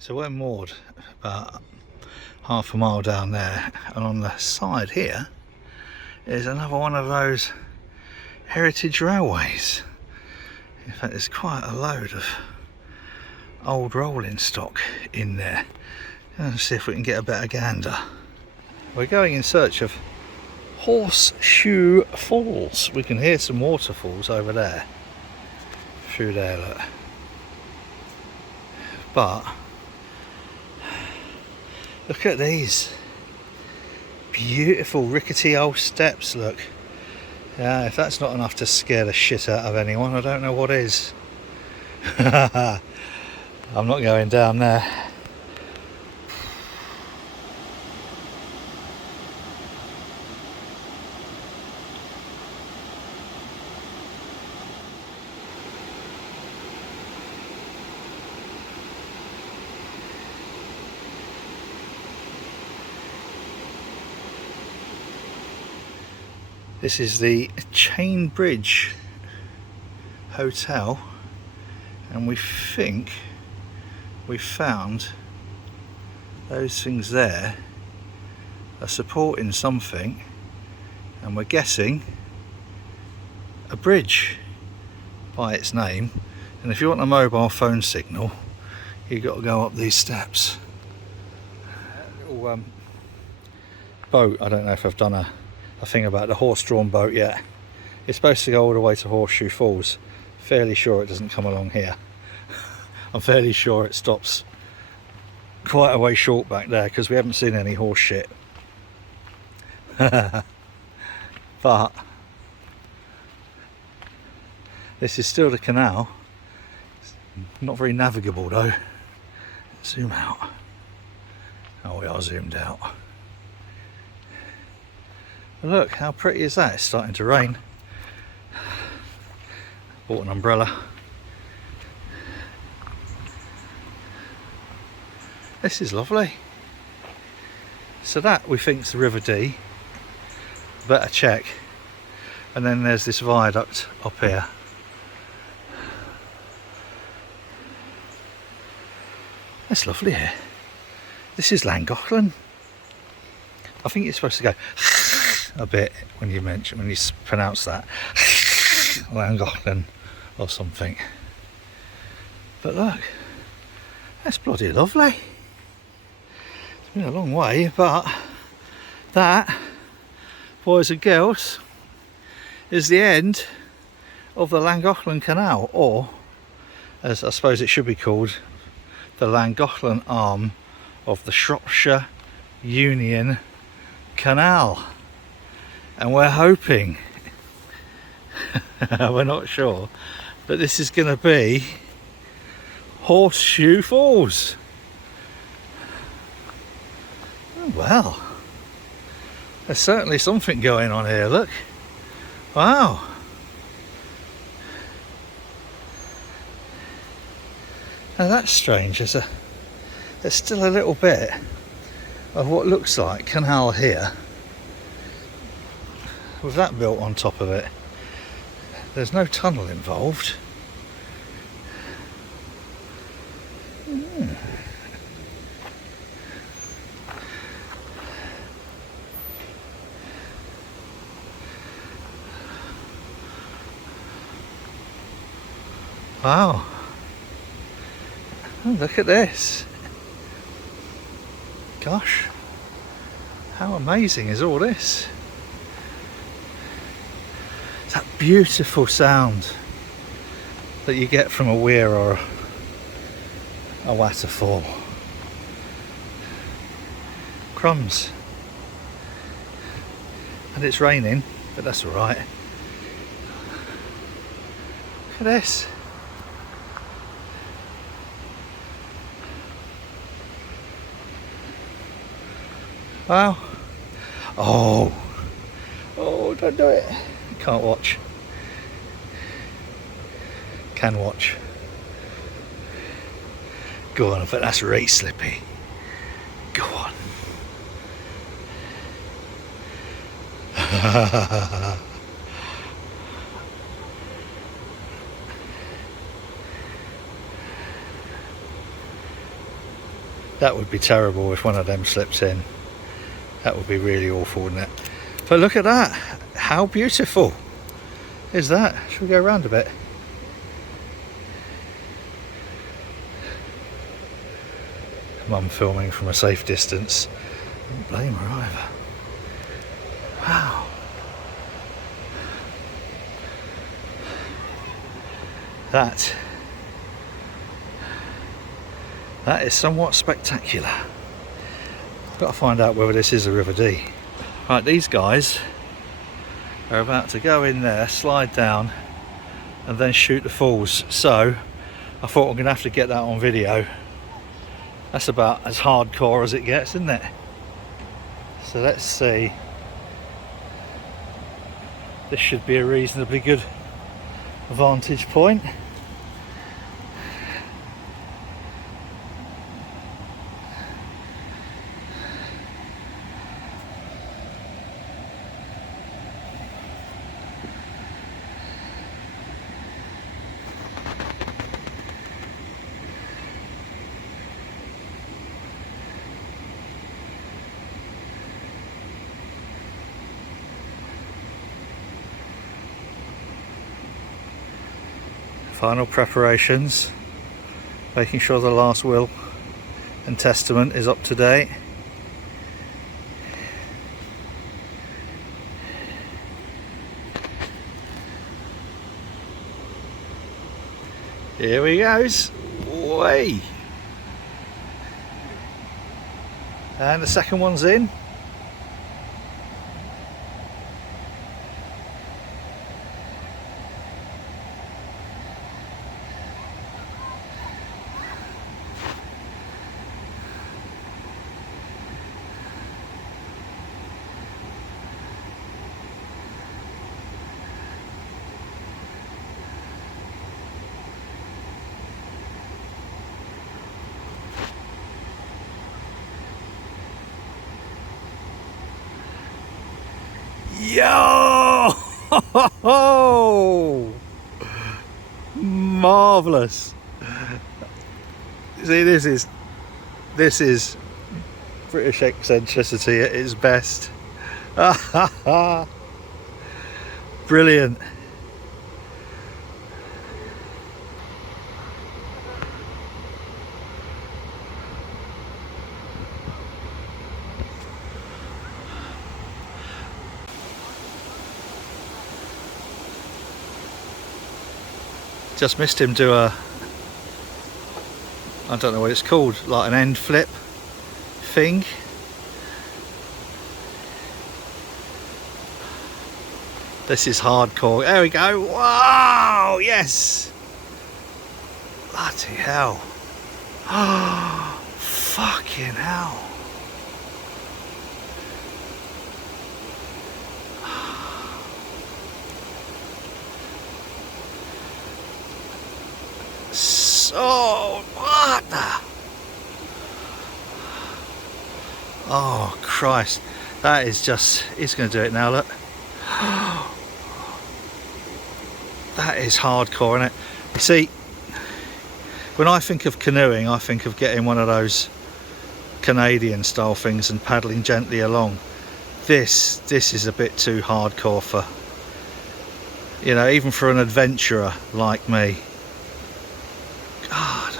So we're moored about half a mile down there, and on the side here is another one of those heritage railways. In fact, there's quite a load of old rolling stock in there. Let's see if we can get a better gander. We're going in search of Horseshoe Falls. We can hear some waterfalls over there, through there, look. But look at these beautiful rickety old steps, look. Yeah, if that's not enough to scare the shit out of anyone, I don't know what is. I'm not going down there. This is the Chain Bridge Hotel, and we think we found those things there are supporting something, and we're guessing a bridge by its name. And if you want a mobile phone signal, you've got to go up these steps. Little boat, I don't know if I've done a thing about the horse-drawn boat yet. It's supposed to go all the way to Horseshoe Falls. Fairly sure it doesn't come along here. I'm fairly sure it stops quite a way short back there, because we haven't seen any horse shit. But this is still the canal. It's not very navigable though. Zoom out. Oh, we are zoomed out. Look, how pretty is that? It's starting to rain. Bought an umbrella. This is lovely. So that we think is the River Dee. Better check. And then there's this viaduct up here. That's lovely here. This is Llangollen. I think you're supposed to go a bit when you pronounce that. Llangollen or something. But look, that's bloody lovely. It's been a long way, but that, boys and girls, is the end of the Llangollen Canal, or as I suppose it should be called, the Llangollen arm of the Shropshire Union Canal. And we're hoping, we're not sure, but this is going to be Horseshoe Falls. Oh, well, there's certainly something going on here, look. Wow. Now that's strange. There's still a little bit of what looks like canal here, with that built on top of it. There's no tunnel involved. Wow. Oh, look at this. Gosh, how amazing is all this? That beautiful sound that you get from a weir or a waterfall. Crumbs. And it's raining, but that's alright. Look at this. Wow. Oh, don't do it. Can't watch. Can watch. Go on, but that's right slippy. Go on. That would be terrible if one of them slips in. That would be really awful, wouldn't it? But look at that. How beautiful is that? Should we go around a bit? Mum filming from a safe distance. Don't blame her either. Wow. That is somewhat spectacular. Got to find out whether this is a River Dee. Right, these guys are about to go in there, slide down, and then shoot the falls. So I thought I'm going to have to get that on video. That's about as hardcore as it gets, isn't it? So let's see. This should be a reasonably good vantage point. Final preparations, making sure the last will and testament is up to date. Here he goes. Way. And the second one's in. Yo! Marvelous. See, this is British eccentricity at its best. Brilliant. Just missed him do a, I don't know what it's called, like an end flip thing. This is hardcore. There we go. Wow, yes. Bloody hell. Oh, fucking hell. So, what the? Oh, Christ. That is just, he's going to do it now, look. That is hardcore, isn't it? You see, when I think of canoeing, I think of getting one of those Canadian style things and paddling gently along. This is a bit too hardcore for, you know, even for an adventurer like me. God.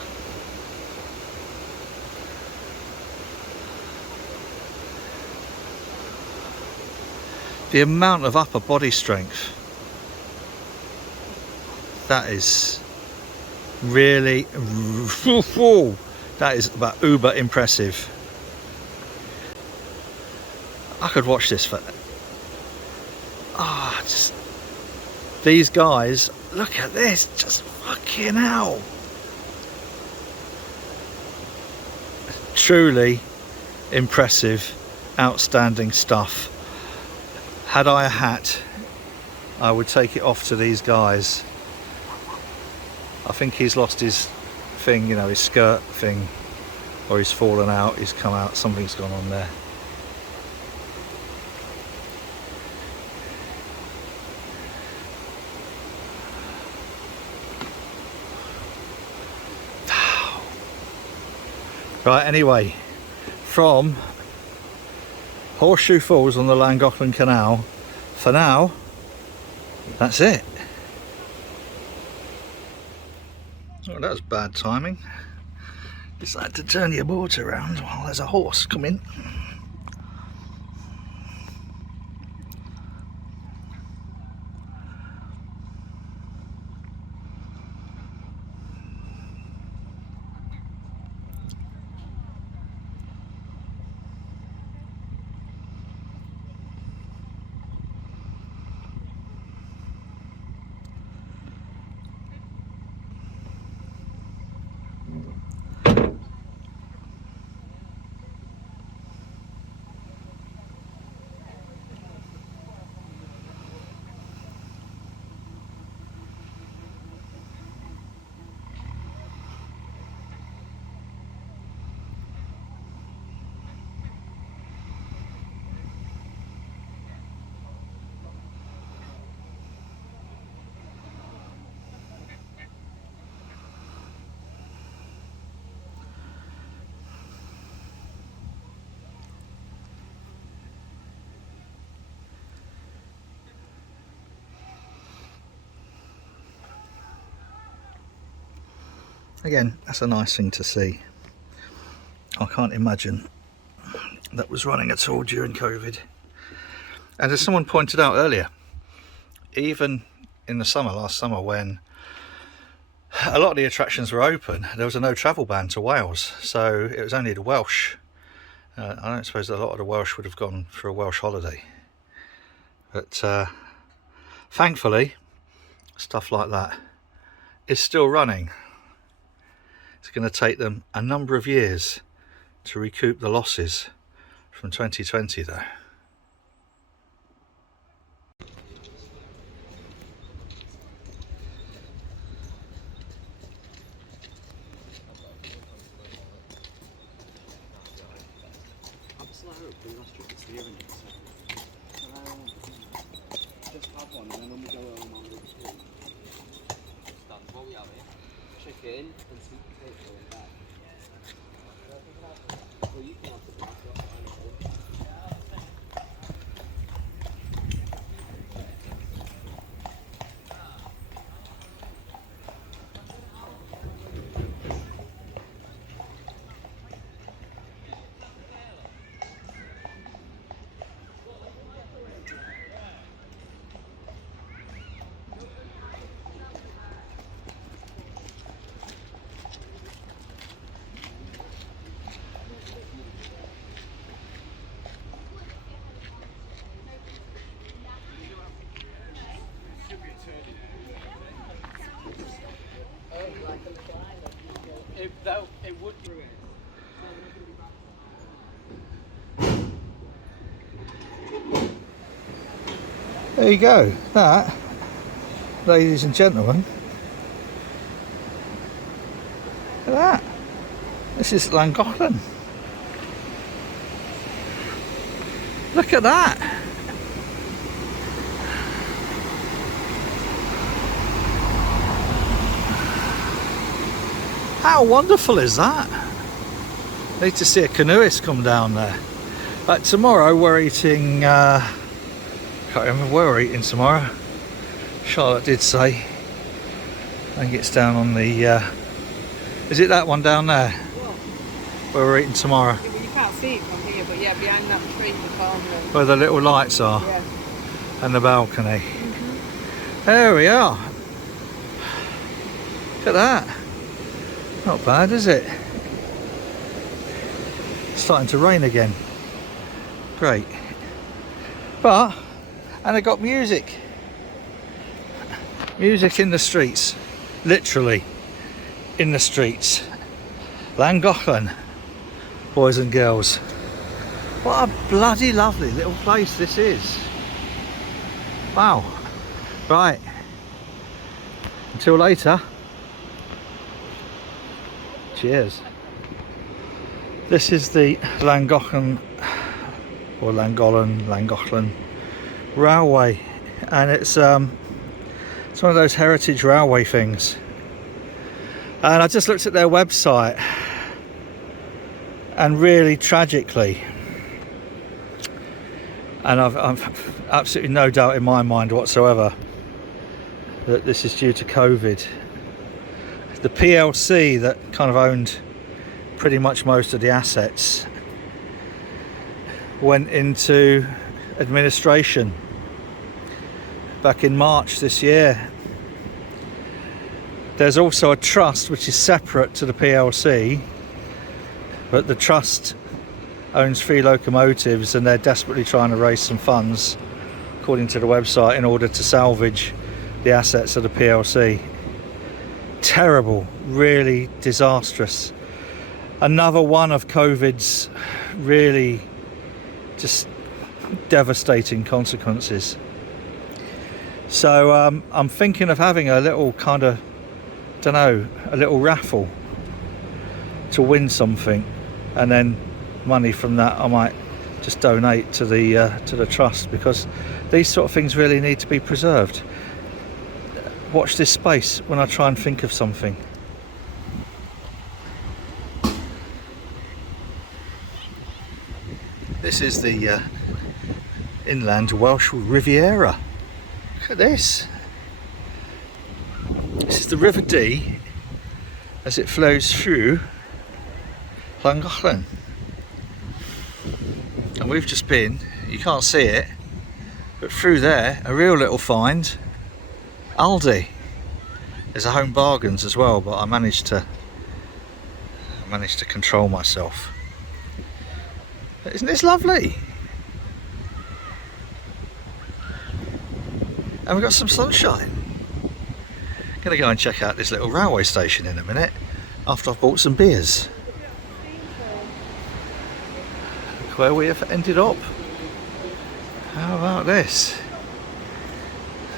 The amount of upper body strength, that is really, that is about uber impressive. I could watch this for, just, these guys, look at this, just fucking hell. Truly impressive, outstanding stuff. Had I a hat, I would take it off to these guys. I think he's lost his thing, you know, his skirt thing, or he's fallen out, he's come out, something's gone on there. Right, anyway, from Horseshoe Falls on the Llangollen Canal, for now, that's it. Oh, that was bad timing. Decide to turn your boat around while there's a horse coming. Again, that's a nice thing to see. I can't imagine that was running at all during COVID. And as someone pointed out earlier, even in the summer, last summer, when a lot of the attractions were open, there was a no travel ban to Wales, so it was only the Welsh. I don't suppose a lot of the Welsh would have gone for a Welsh holiday, but thankfully stuff like that is still running. It's going to take them a number of years to recoup the losses from 2020 though. Chicken and sweet potato and that. Well, you can have the black one. It would do it. There you go. That, ladies and gentlemen, look at that. This is Llangollen. Look at that. How wonderful is that? Need to see a canoeist come down there. But tomorrow we're eating, can't remember where we're eating tomorrow. Charlotte did say. I think it's down on the, is it that one down there? Where we're eating tomorrow? Yeah, well, you can't see it from here, but yeah, behind that tree in the corner. Where the little lights are? Yeah. And the balcony. There we are. Look at that. Not bad, is it? It's starting to rain again. Great. But, and I got music. Music in the streets. Literally in the streets. Llangollen, boys and girls. What a bloody lovely little place this is. Wow. Right. Until later. Cheers. This is the Llangollen or Llangollen railway, and it's one of those heritage railway things. And I just looked at their website, And really tragically, and I've absolutely no doubt in my mind whatsoever that this is due to COVID. The PLC that kind of owned pretty much most of the assets went into administration back in March this year. There's also a trust which is separate to the PLC, but the trust owns 3 locomotives and they're desperately trying to raise some funds, according to the website, in order to salvage the assets of the PLC. Terrible, really disastrous. Another one of COVID's really just devastating consequences. So I'm thinking of having a little kind of, don't know, a little raffle to win something, and then money from that I might just donate to the trust, because these sort of things really need to be preserved. Watch this space when I try and think of something. This is the inland Welsh Riviera. Look at this. This is the River Dee as it flows through Llangollen. And we've just been, you can't see it, but through there, a real little find, Aldi. There's a Home Bargains as well, but I managed to control myself. Isn't this lovely? And we've got some sunshine. I'm going to go and check out this little railway station in a minute after I've bought some beers. Look where we have ended up. How about this?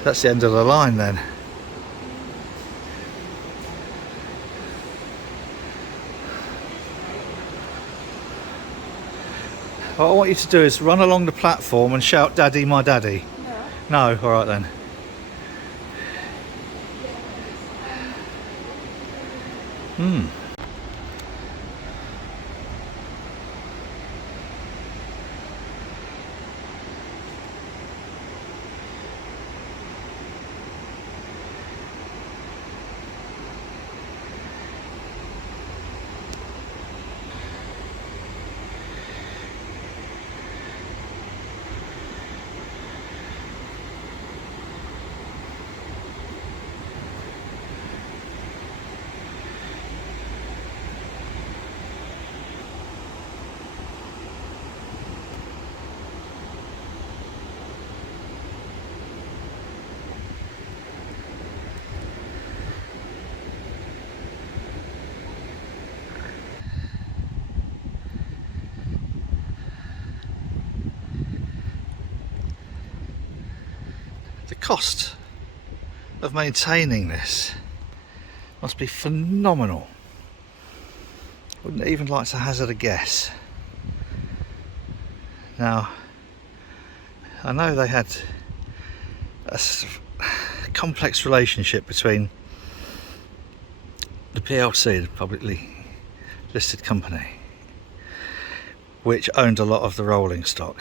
That's the end of the line then. What I want you to do is run along the platform and shout, "Daddy, my daddy." No? No? Alright then. The cost of maintaining this must be phenomenal. Wouldn't even like to hazard a guess. Now, I know they had a complex relationship between the PLC, the publicly listed company, which owned a lot of the rolling stock,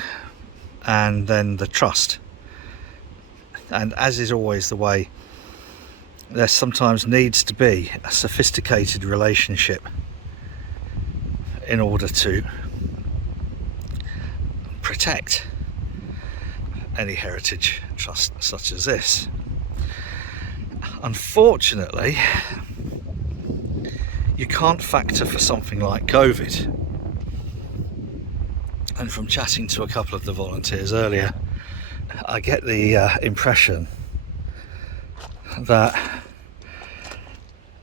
and then the trust. And as is always the way, there sometimes needs to be a sophisticated relationship in order to protect any heritage trust such as this. Unfortunately, you can't factor for something like COVID. And from chatting to a couple of the volunteers earlier, I get the impression that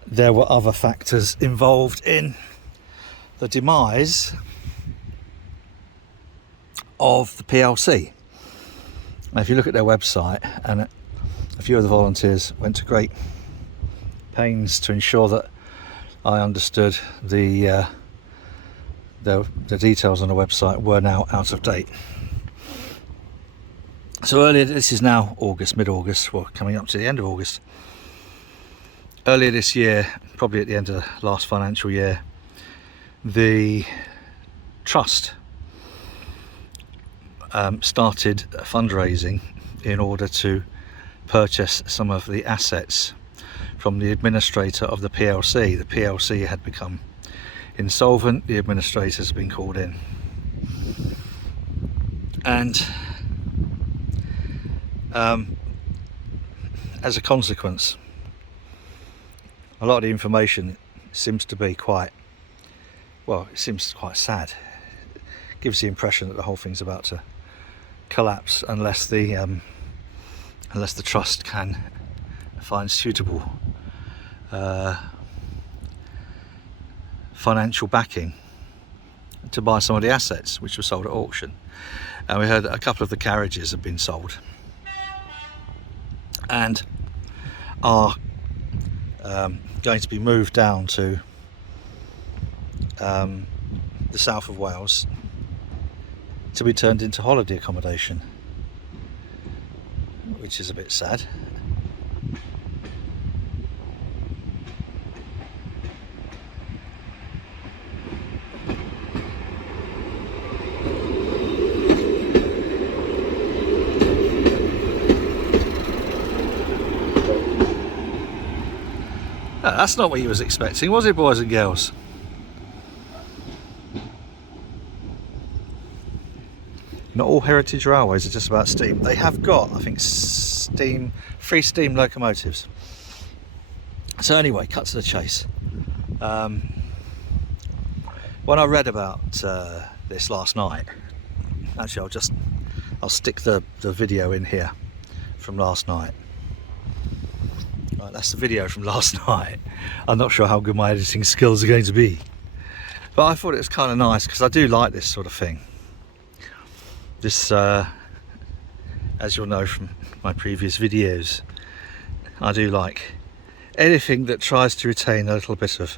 there were other factors involved in the demise of the PLC. Now, if you look at their website, and a few of the volunteers went to great pains to ensure that I understood the details on the website were now out of date. So earlier, this is now August, mid-August, well, coming up to the end of August. Earlier this year, probably at the end of the last financial year, the trust started fundraising in order to purchase some of the assets from the administrator of the PLC. The PLC had become insolvent, the administrators have been called in, and as a consequence, a lot of the information seems to be quite, well, it seems quite sad. It gives the impression that the whole thing's about to collapse unless the trust can find suitable financial backing to buy some of the assets which were sold at auction. And we heard a couple of the carriages have been sold and are going to be moved down to the south of Wales to be turned into holiday accommodation, which is a bit sad. No, that's not what you was expecting, was it, boys and girls? Not all heritage railways are just about steam. They have got, I think, free steam locomotives. So anyway, cut to the chase. When I read about this last night, actually I'll stick the video in here from last night. Right, that's the video from last night. I'm not sure how good my editing skills are going to be, but I thought it was kind of nice because I do like this sort of thing. This, as you'll know from my previous videos, I do like anything that tries to retain a little bit of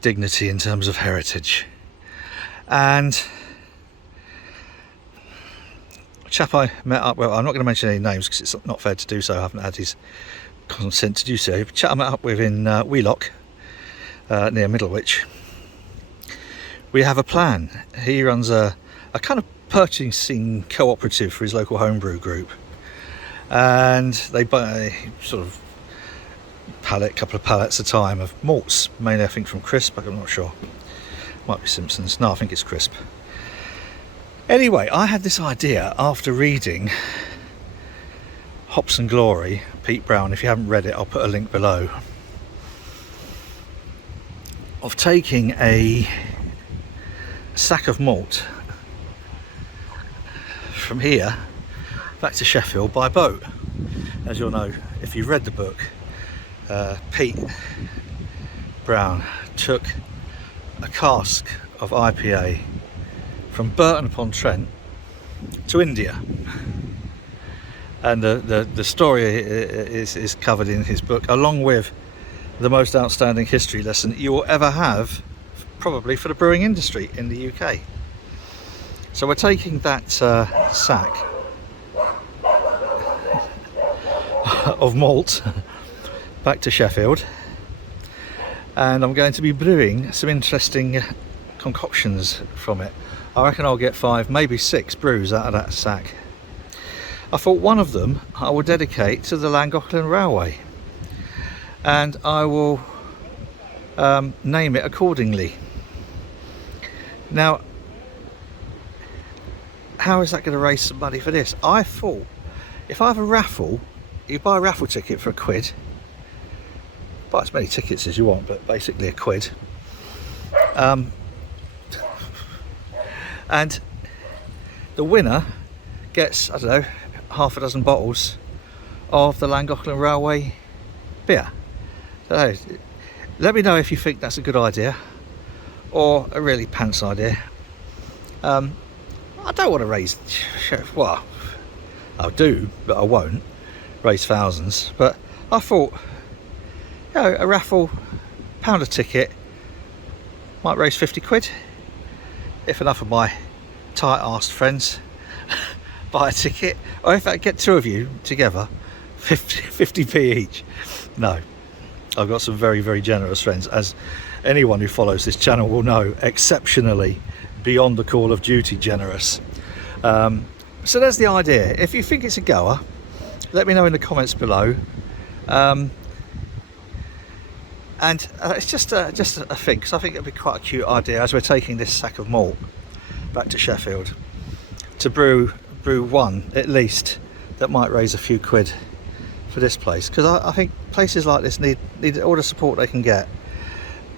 dignity in terms of heritage. And a chap I met up, well, I'm not going to mention any names because it's not fair to do so, I haven't had his consent to do so. A chap I met up with in Wheelock, near Middlewich. We have a plan. He runs a kind of purchasing cooperative for his local homebrew group, and they buy sort of couple of pallets at a time of malts, mainly I think from Crisp, but I'm not sure. Might be Simpsons. No, I think it's Crisp. Anyway, I had this idea after reading Hops and Glory, Pete Brown. If you haven't read it, I'll put a link below, of taking a sack of malt from here back to Sheffield by boat. As you'll know if you've read the book, Pete Brown took a cask of IPA from Burton upon Trent to India, and the story is covered in his book, along with the most outstanding history lesson you will ever have, probably, for the brewing industry in the UK. So we're taking that sack of malt back to Sheffield, and I'm going to be brewing some interesting concoctions from it. I reckon I'll get 5, maybe 6 brews out of that sack. I thought one of them I will dedicate to the Llangollen Railway, and I will name it accordingly. Now, how is that going to raise some money for this? I thought if I have a raffle, you buy a raffle ticket for £1, buy as many tickets as you want, but basically £1, and the winner gets, I don't know, half a dozen bottles of the Llangollen Railway beer. So let me know if you think that's a good idea or a really pants idea. I don't want to raise, well, I'll do, but I won't raise thousands. But I thought, you know, a raffle, £1 a ticket, might raise £50 if enough of my tight-arsed friends buy a ticket, or if I get 2 of you together, 50p each. No, I've got some very, very generous friends, as anyone who follows this channel will know, exceptionally beyond the call of duty generous. So there's the idea. If you think it's a goer, let me know in the comments below. And it's just a thing, because I think it'd be quite a cute idea as we're taking this sack of malt back to Sheffield to brew one at least that might raise a few quid for this place, because I think places like this need all the support they can get.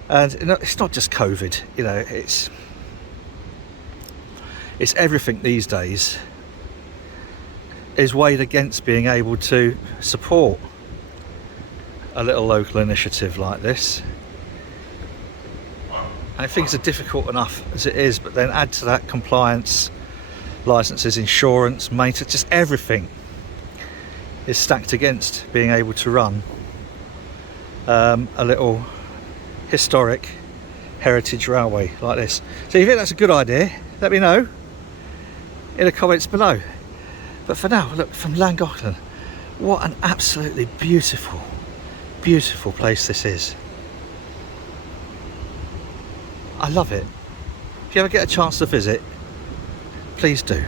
And you know, it's not just COVID, you know, it's everything these days is weighed against being able to support a little local initiative like this. And things are difficult enough as it is, but then add to that compliance, licenses, insurance, maintenance, just everything is stacked against being able to run a little historic heritage railway like this. So if you think that's a good idea, let me know in the comments below. But for now, look, from Llangollen, what an absolutely beautiful, beautiful place this is. I love it. If you ever get a chance to visit, please do.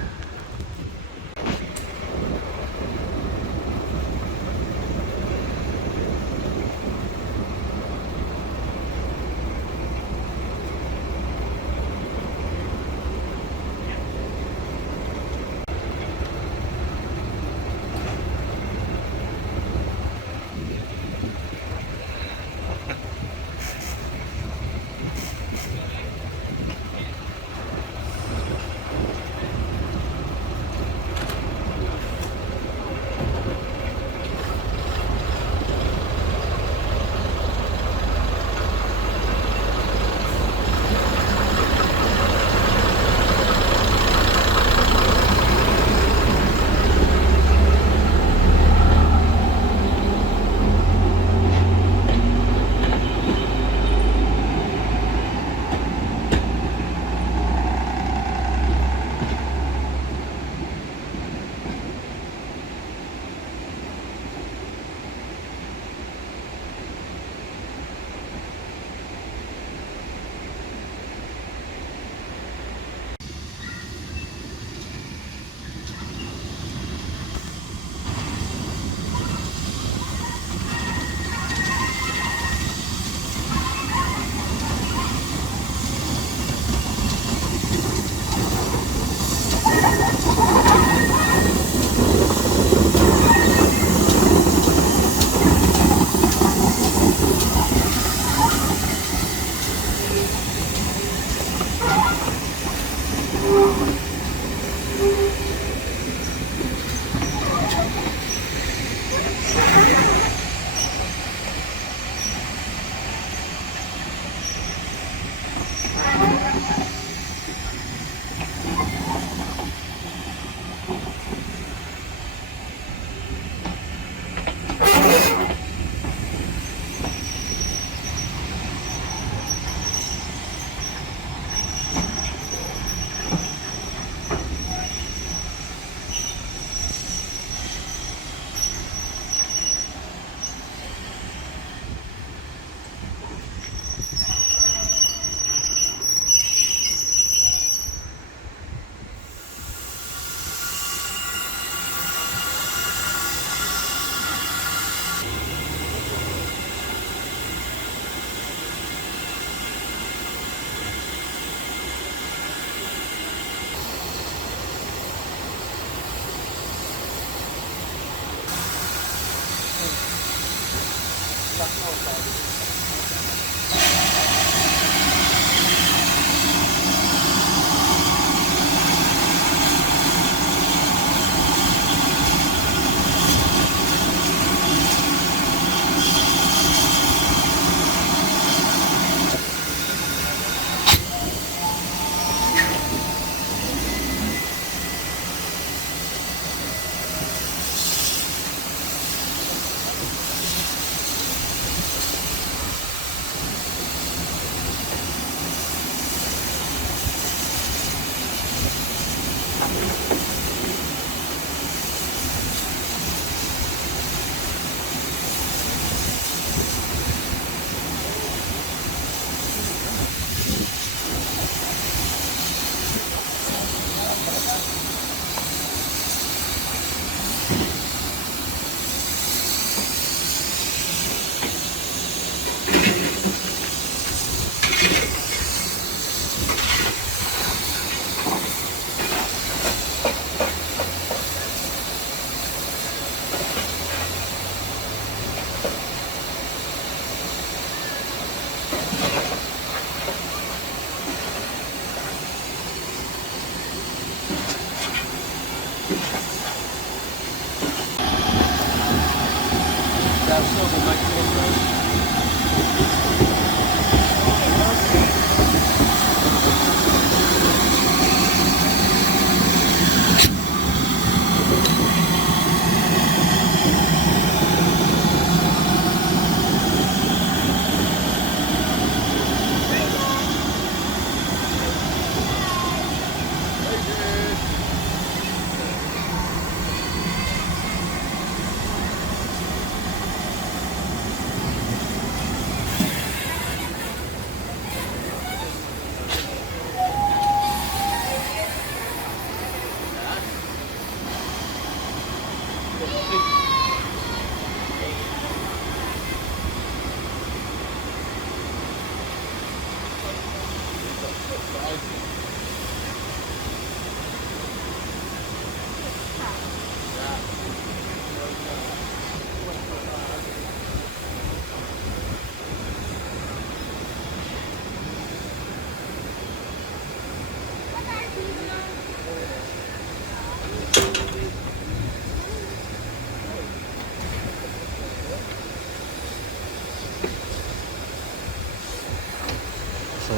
So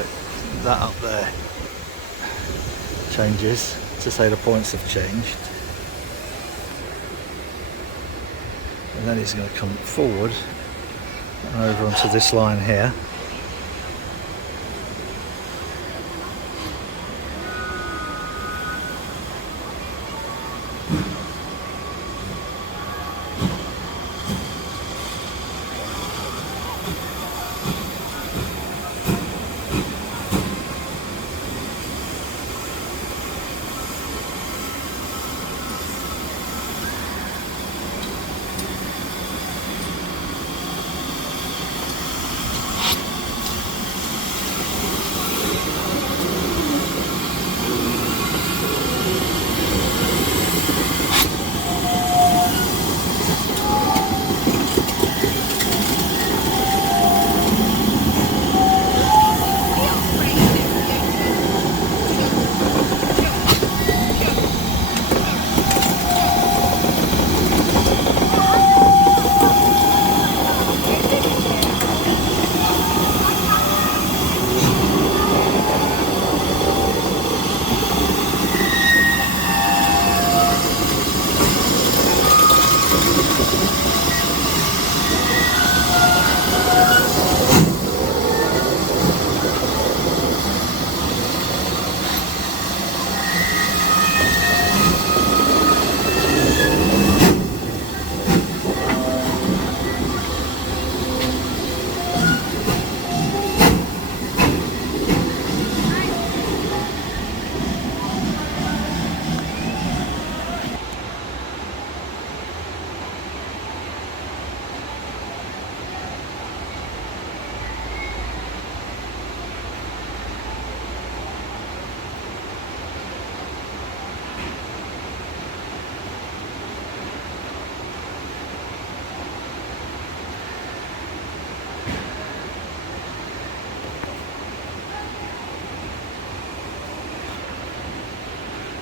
that up there changes to say the points have changed. And then it's going to come forward and over onto this line here.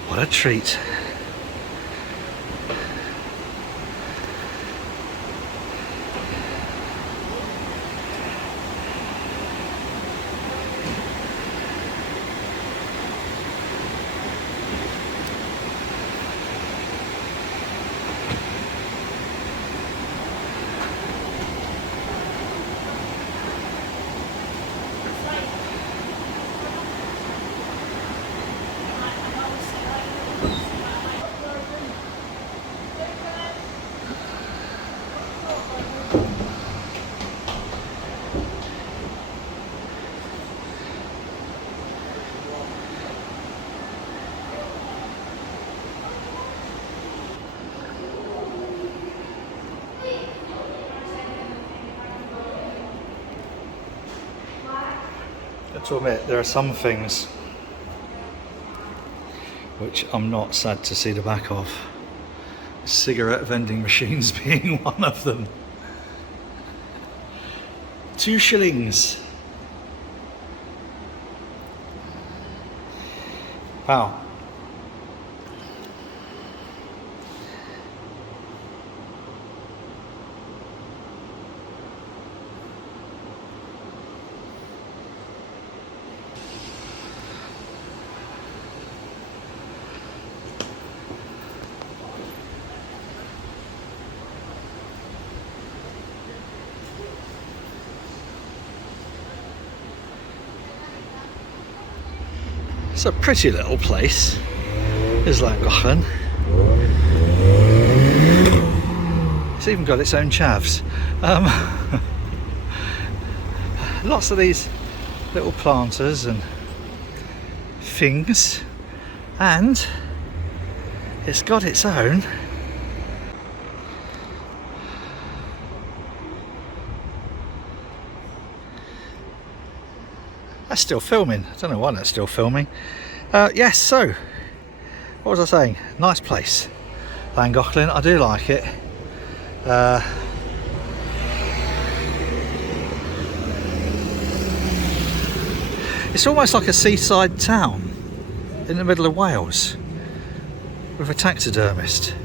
What a treat. To admit, there are some things which I'm not sad to see the back of. Cigarette vending machines being one of them. 2 shillings. Wow. It's a pretty little place, is Llangollen. It's even got its own chavs. Lots of these little planters and things, and it's got its own That's still filming. I don't know why that's still filming. Yes, so what was I saying? Nice place, Llangollen. I do like it. It's almost like a seaside town in the middle of Wales with a taxidermist.